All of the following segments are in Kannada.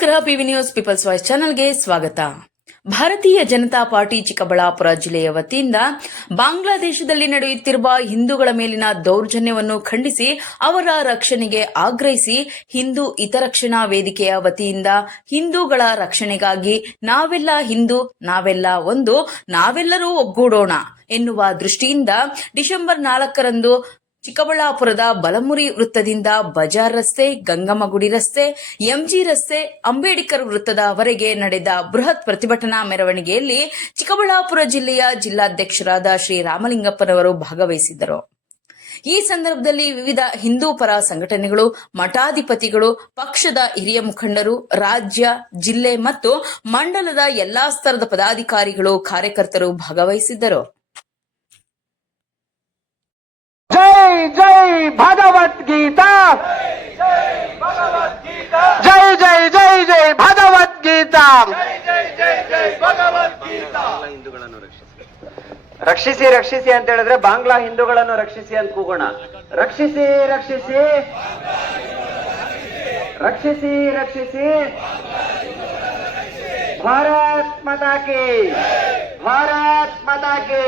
ಪಿವಿ ನ್ಯೂಸ್, ಪೀಪಲ್ಸ್ ವಾಯ್ಸ್ ಚಾನೆಲ್ಗೆ ಸ್ವಾಗತ. ಭಾರತೀಯ ಜನತಾ ಪಾರ್ಟಿ, ಚಿಕ್ಕಬಳ್ಳಾಪುರ ಜಿಲ್ಲೆಯ ವತಿಯಿಂದ ಬಾಂಗ್ಲಾದೇಶದಲ್ಲಿ ನಡೆಯುತ್ತಿರುವ ಹಿಂದೂಗಳ ಮೇಲಿನ ದೌರ್ಜನ್ಯವನ್ನು ಖಂಡಿಸಿ ಅವರ ರಕ್ಷಣೆಗೆ ಆಗ್ರಹಿಸಿ ಹಿಂದೂ ಹಿತರಕ್ಷಣಾ ವೇದಿಕೆಯ ವತಿಯಿಂದ ಹಿಂದೂಗಳ ರಕ್ಷಣೆಗಾಗಿ ನಾವೆಲ್ಲ ಹಿಂದೂ, ನಾವೆಲ್ಲ ಒಂದು, ನಾವೆಲ್ಲರೂ ಒಗ್ಗೂಡೋಣ ಎನ್ನುವ ದೃಷ್ಟಿಯಿಂದ ಡಿಸೆಂಬರ್ ನಾಲ್ಕರಂದು ಚಿಕ್ಕಬಳ್ಳಾಪುರದ ಬಲಮುರಿ ವೃತ್ತದಿಂದ ಬಜಾರ್ ರಸ್ತೆ ಗಂಗಮ್ಮಗುಡಿ ರಸ್ತೆ, ಎಂಜಿ ರಸ್ತೆ, ಅಂಬೇಡ್ಕರ್ ವೃತ್ತದವರೆಗೆ ನಡೆದ ಬೃಹತ್ ಪ್ರತಿಭಟನಾ ಮೆರವಣಿಗೆಯಲ್ಲಿ ಚಿಕ್ಕಬಳ್ಳಾಪುರ ಜಿಲ್ಲೆಯ ಜಿಲ್ಲಾಧ್ಯಕ್ಷರಾದ ಶ್ರೀ ರಾಮಲಿಂಗಪ್ಪನವರು ಭಾಗವಹಿಸಿದ್ದರು. ಈ ಸಂದರ್ಭದಲ್ಲಿ ವಿವಿಧ ಹಿಂದೂ ಪರ ಸಂಘಟನೆಗಳು, ಮಠಾಧಿಪತಿಗಳು, ಪಕ್ಷದ ಹಿರಿಯ ಮುಖಂಡರು, ರಾಜ್ಯ, ಜಿಲ್ಲೆ ಮತ್ತು ಮಂಡಲದ ಎಲ್ಲಾ ಸ್ತರದ ಪದಾಧಿಕಾರಿಗಳು, ಕಾರ್ಯಕರ್ತರು ಭಾಗವಹಿಸಿದ್ದರು. ಭಗವದ್ಗೀತಾ. ಜೈ ಜೈ ಜೈ ಜೈ ಭಗವದ್ಗೀತಾ. ರಕ್ಷಿಸಿ ರಕ್ಷಿಸಿ ಅಂತ ಹೇಳಿದ್ರೆ ಬಾಂಗ್ಲಾ ಹಿಂದೂಗಳನ್ನು ರಕ್ಷಿಸಿ ಅಂತ ಕೂಗೋಣ. ರಕ್ಷಿಸಿ ರಕ್ಷಿಸಿ. ರಕ್ಷಿಸಿ ರಕ್ಷಿಸಿ. ಭಾರತ್ ಮತಾಕಿ ಭಾರತ್ ಮತಾಕಿ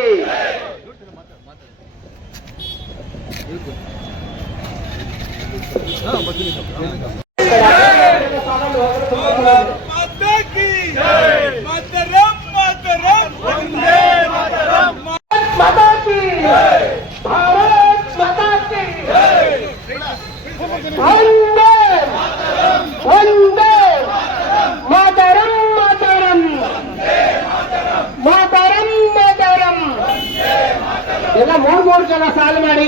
ಎಲ್ಲ ಮೂರ್ ಮೂರು ಜನ ಸಾಲು ಮಾಡಿ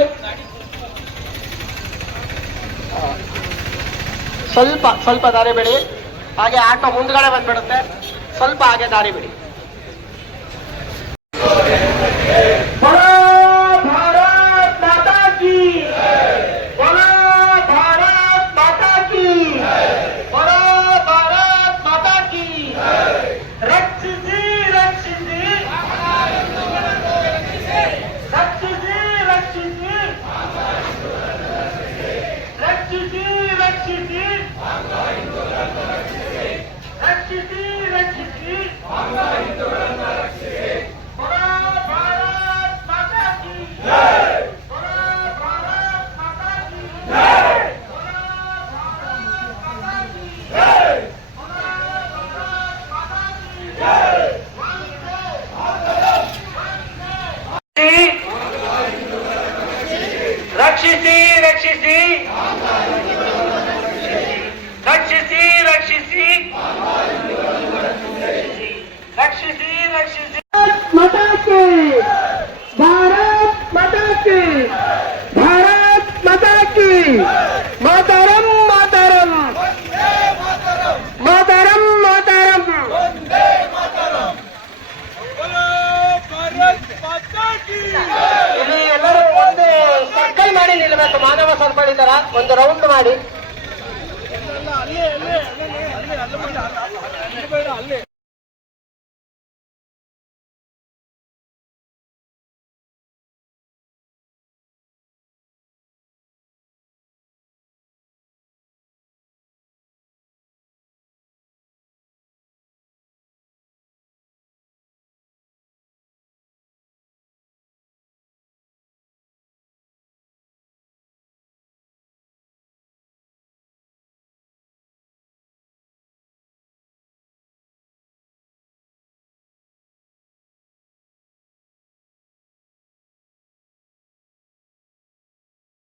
ಸ್ವಲ್ಪ ಸ್ವಲ್ಪ ದಾರಿ ಬಿಡಿ. ಹಾಗೆ ಆಟೋ ಮುಂದ್ಗಡೆ ಬಂದ್ಬಿಡುತ್ತೆ. ಸ್ವಲ್ಪ ಹಾಗೆ ದಾರಿ ಬಿಡಿ. Amen. ಇಲ್ಲಿ ಎಲ್ಲರೂ ಒಂದು ಸರ್ಕಲ್ ಮಾಡಿ ನಿಲ್ಲಬೇಕು ಮಾನವ ಸರಪಳಿ ತರ ಒಂದು ರೌಂಡ್ ಮಾಡಿ ಅಲ್ಲೇ ಅಲ್ಲೇ ಅಲ್ಲೇ ಅಲ್ಲೇ ಅಲ್ಲೇ ಅಲ್ಲೇ